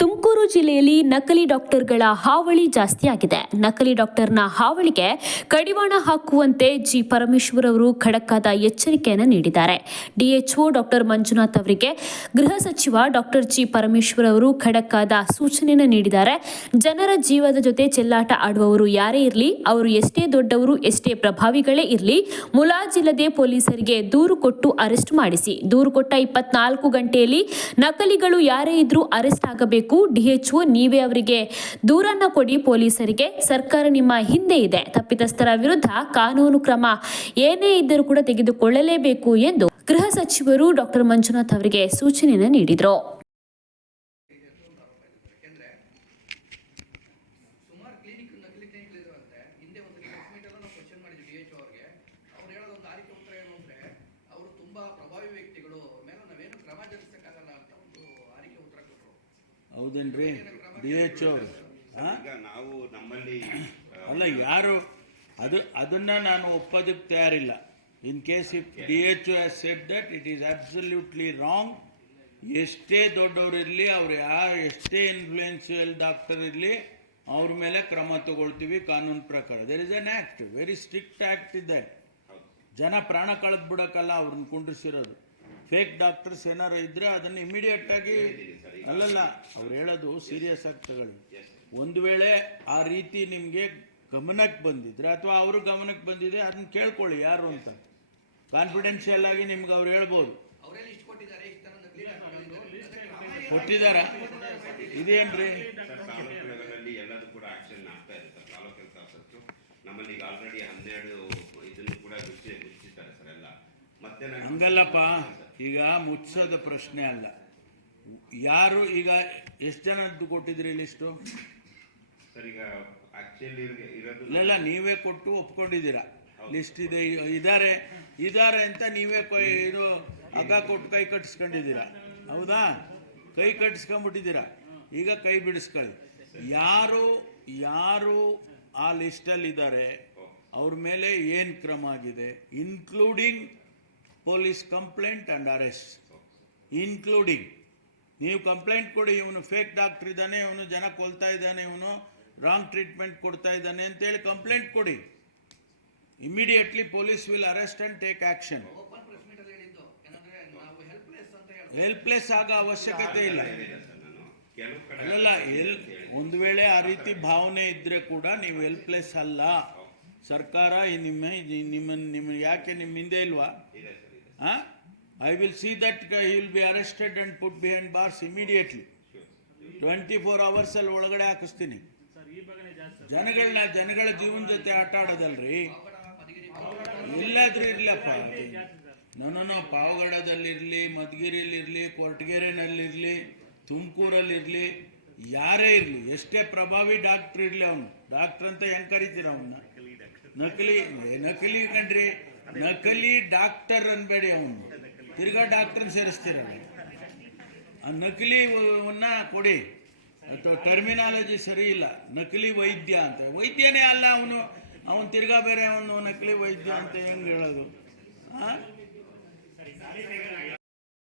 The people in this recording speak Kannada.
ತುಮಕೂರು ಜಿಲ್ಲೆಯಲ್ಲಿ ನಕಲಿ ಡಾಕ್ಟರ್ಗಳ ಹಾವಳಿ ಜಾಸ್ತಿಯಾಗಿದೆ. ನಕಲಿ ಡಾಕ್ಟರ್ನ ಹಾವಳಿಗೆ ಕಡಿವಾಣ ಹಾಕುವಂತೆ ಜಿ ಪರಮೇಶ್ವರ್ ಅವರು ಖಡಕ್ಕಾದ ಎಚ್ಚರಿಕೆಯನ್ನು ನೀಡಿದ್ದಾರೆ. ಡಿಎಚ್ಒ ಡಾಕ್ಟರ್ ಮಂಜುನಾಥ್ ಅವರಿಗೆ ಗೃಹ ಸಚಿವ ಡಾಕ್ಟರ್ ಜಿ ಪರಮೇಶ್ವರ್ ಅವರು ಖಡಕ್ಕಾದ ಸೂಚನೆಯನ್ನು ನೀಡಿದ್ದಾರೆ. ಜನರ ಜೀವದ ಜೊತೆ ಚೆಲ್ಲಾಟ ಆಡುವವರು ಯಾರೇ ಇರಲಿ, ಅವರು ಎಷ್ಟೇ ದೊಡ್ಡವರು, ಎಷ್ಟೇ ಪ್ರಭಾವಿಗಳೇ ಇರಲಿ, ಮುಲಾಜಿಲ್ಲದೆ ಪೊಲೀಸರಿಗೆ ದೂರು ಕೊಟ್ಟು ಅರೆಸ್ಟ್ ಮಾಡಿಸಿ. ದೂರು ಕೊಟ್ಟ 24 ಗಂಟೆಯಲ್ಲಿ ನಕಲಿಗಳು ಯಾರೇ ಇದ್ರೂ ಅರೆಸ್ಟ್ ಆಗಬೇಕು. ಡಿಎಚ್ಒ ನೀವೇ ಅವರಿಗೆ ದೂರನ್ನ ಕೊಡಿ ಪೊಲೀಸರಿಗೆ. ಸರ್ಕಾರ ನಿಮ್ಮ ಹಿಂದೆ ಇದೆ. ತಪ್ಪಿತಸ್ಥರ ವಿರುದ್ಧ ಕಾನೂನು ಕ್ರಮ ಏನೇ ಇದ್ದರೂ ಕೂಡ ತೆಗೆದುಕೊಳ್ಳಲೇಬೇಕು ಎಂದು ಗೃಹ ಸಚಿವರು ಡಾಕ್ಟರ್ ಮಂಜುನಾಥ್ ಅವರಿಗೆ ಸೂಚನೆಯನ್ನು ನೀಡಿದರು. ಹೌದೇನ್ರಿ DHO ನಾವು ನಮ್ಮಲ್ಲಿ ಅಲ್ಲ ಯಾರು ಅದನ್ನ ನಾನು ಒಪ್ಪೋದಕ್ಕೆ ತಯಾರಿಲ್ಲ. In case if DHO has said that it is absolutely wrong. ಎಷ್ಟೇ ದೊಡ್ಡವರು ಇರಲಿ, ಅವ್ರು ಎಷ್ಟೇ ಇನ್ಫ್ಲೂಯೆನ್ಷಿಯಲ್ ಡಾಕ್ಟರ್ ಇರಲಿ, ಅವ್ರ ಮೇಲೆ ಕ್ರಮ ತಗೊಳ್ತೀವಿ ಕಾನೂನು ಪ್ರಕಾರ. There is an act, very strict act ಇದೆ. ಜನ ಪ್ರಾಣ ಕಳೆದು ಬಿಡೋಕ್ಕಲ್ಲ ಅವ್ರನ್ನ ಕುಂಡ್ರಿಸಿರೋದು. ಫೇಕ್ ಡಾಕ್ಟರ್ಸ್ ಏನಾರು ಇದ್ರೆ ಅದನ್ನು ಇಮಿಡಿಯೇಟ್ ಆಗಿ ಅಲ್ಲಲ್ಲ ಅವ್ರು ಹೇಳೋದು ಸೀರಿಯಸ್ ಆಗಿ ತಗೊಳ್ಳಿ. ಒಂದು ವೇಳೆ ಆ ರೀತಿ ನಿಮಗೆ ಗಮನಕ್ಕೆ ಬಂದಿದ್ರೆ ಅಥವಾ ಅವ್ರ ಗಮನಕ್ಕೆ ಬಂದಿದೆ ಅದನ್ನ ಕೇಳ್ಕೊಳ್ಳಿ ಯಾರು ಅಂತ. ಕಾನ್ಫಿಡೆನ್ಷಿಯಲ್ ಆಗಿ ನಿಮ್ಗೆ ಅವ್ರು ಹೇಳ್ಬೋದು. ಕೊಟ್ಟಿದಾರ ಇದೇನ್ರಿ ಎಲ್ಲದೂ ಕೂಡ ಆಕ್ಷನ್ ಆಗ್ತಾ ಇದೆ ಸರ್. ತಾಲೂಕು ಕೆಲಸ ಆಫೀಸರು ನಮ್ಮಲ್ಲಿ ಈಗ ಆಲ್ರೆಡಿ 12 ಇದನ್ನು ಕೂಡ ಮುಚ್ಚಿದ್ದಾರೆ ಸರ್ ಎಲ್ಲ. ಮತ್ತೆ ಹಂಗಲ್ಲಪ್ಪ, ಈಗ ಮುಚ್ಚೋದ ಪ್ರಶ್ನೆ ಅಲ್ಲ. ಯಾರು ಈಗ ಎಷ್ಟು ಜನದ್ದು ಕೊಟ್ಟಿದ್ರಿ ಲಿಸ್ಟು? ಸರ್ ಈಗ ಆಕ್ಚುಲಿ ಇರೋದು ಇಲ್ಲ, ನೀವೇ ಕೊಟ್ಟು ಒಪ್ಕೊಂಡಿದ್ದೀರಾ. ಲಿಸ್ಟ್ ಇದೆ, ಇದಾರೆ ಅಂತ ನೀವೇ ಇದು ಹಗ್ಗ ಕೊಟ್ಟು ಕೈ ಕಟ್ಟಿಸ್ಕೊಂಡಿದ್ದೀರಾ. ಹೌದಾ? ಕೈ ಕಟ್ಟಿಸ್ಕೊಂಡ್ಬಿಟ್ಟಿದ್ದೀರಾ. ಈಗ ಕೈ ಬಿಡಿಸ್ಕೊಳ್ಳಿ. ಯಾರು ಆ ಲಿಸ್ಟಲ್ಲಿದ್ದಾರೆ ಅವ್ರ ಮೇಲೆ ಏನು ಕ್ರಮ ಆಗಿದೆ, including police complaint and arrest. Including ನೀವು ಕಂಪ್ಲೇಂಟ್ ಕೊಡಿ, ಇವನು ಫೇಕ್ ಡಾಕ್ಟರ್ ಇದ್ದಾನೆ, ಇವನು ಜನ ಕೊಲ್ತಾ ಇದ್ದಾನೆ, ಇವನು ರಾಂಗ್ ಟ್ರೀಟ್ಮೆಂಟ್ ಕೊಡ್ತಾ ಇದ್ದಾನೆ ಅಂತೇಳಿ ಕಂಪ್ಲೇಂಟ್ ಕೊಡಿ. Immediately police will arrest and take action. Helpless ಆಗೋ ಅವಶ್ಯಕತೆ ಇಲ್ಲ. ಅಲ್ಲ, ಒಂದು ವೇಳೆ ಆ ರೀತಿ ಭಾವನೆ ಇದ್ರೆ ಕೂಡ ನೀವು ಹೆಲ್ಪ್ಲೆಸ್ ಅಲ್ಲ. ಸರ್ಕಾರ ನಿಮ್ಮ ಯಾಕೆ ನಿಮ್ಮ ಹಿಂದೆ ಇಲ್ವಾ? I will see that he will be arrested and put behind bars immediately. 24 hours ಅಲ್ಲಿ ಒಳಗಡೆ ಹಾಕಿಸ್ತೀನಿ. ಜನಗಳ ಜೀವನ ಜೊತೆ ಆಟ ಆಡೋದಲ್ರಿ. ಎಲ್ಲಾದ್ರೂ ಇರ್ಲಪ್ಪ, ನಾನು ಪಾವಗಡದಲ್ಲಿರಲಿ, ಮಧುಗಿರಿಲಿರಲಿ, ಕೊರಟಗೆರೆನಲ್ಲಿರಲಿ, ತುಮಕೂರಲ್ಲಿರಲಿ, ಯಾರೇ ಇರಲಿ, ಎಷ್ಟೇ ಪ್ರಭಾವಿ ಡಾಕ್ಟರ್ ಇರಲಿ, ಅವನು ಡಾಕ್ಟರ್ ಅಂತ ಹೆಂಗೆ ಕರಿತೀರ ಅವನ್ನ? ನಕಲಿ ಕಣ್ರಿ, ನಕಲಿ ಡಾಕ್ಟರ್ ಅನ್ಬೇಡಿ. ಅವನು ತಿರ್ಗಾ ಡಾಕ್ಟರ್ ಸೇರಿಸ್ತೀರ. ಆ ನಕಲಿವನ್ನ ಕೊಡಿ. ಅಥವಾ ಟರ್ಮಿನಾಲಜಿ ಸರಿ ಇಲ್ಲ, ನಕಲಿ ವೈದ್ಯ ಅಂತ. ವೈದ್ಯನೇ ಅಲ್ಲ ಅವನು ತಿರ್ಗಾ ಬೇರೆ ಅವನು ನಕಲಿ ವೈದ್ಯ ಅಂತ ಹೆಂಗೆ ಹೇಳೋದು?